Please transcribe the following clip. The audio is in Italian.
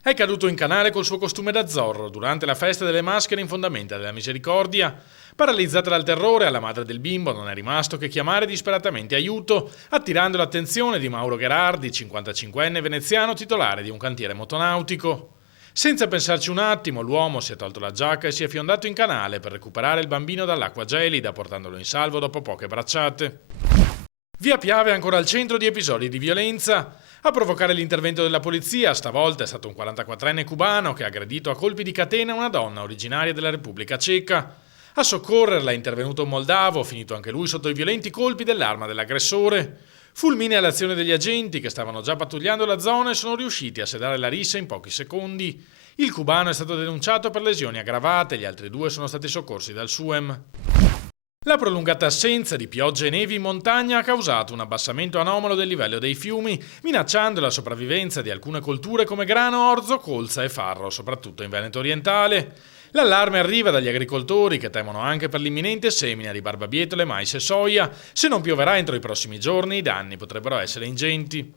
È caduto in canale col suo costume da Zorro durante la festa delle maschere in fondamenta della Misericordia. Paralizzata dal terrore, alla madre del bimbo non è rimasto che chiamare disperatamente aiuto, attirando l'attenzione di Mauro Gherardi, 55enne veneziano titolare di un cantiere motonautico. Senza pensarci un attimo, l'uomo si è tolto la giacca e si è fiondato in canale per recuperare il bambino dall'acqua gelida, portandolo in salvo dopo poche bracciate. Via Piave è ancora al centro di episodi di violenza. A provocare l'intervento della polizia stavolta è stato un 44enne cubano che ha aggredito a colpi di catena una donna originaria della Repubblica Ceca. A soccorrerla è intervenuto un moldavo, finito anche lui sotto i violenti colpi dell'arma dell'aggressore. Fulminea l'azione degli agenti che stavano già pattugliando la zona e sono riusciti a sedare la rissa in pochi secondi. Il cubano è stato denunciato per lesioni aggravate, gli altri due sono stati soccorsi dal SUEM. La prolungata assenza di piogge e nevi in montagna ha causato un abbassamento anomalo del livello dei fiumi, minacciando la sopravvivenza di alcune colture come grano, orzo, colza e farro, soprattutto in Veneto orientale. L'allarme arriva dagli agricoltori che temono anche per l'imminente semina di barbabietole, mais e soia. Se non pioverà entro i prossimi giorni, i danni potrebbero essere ingenti.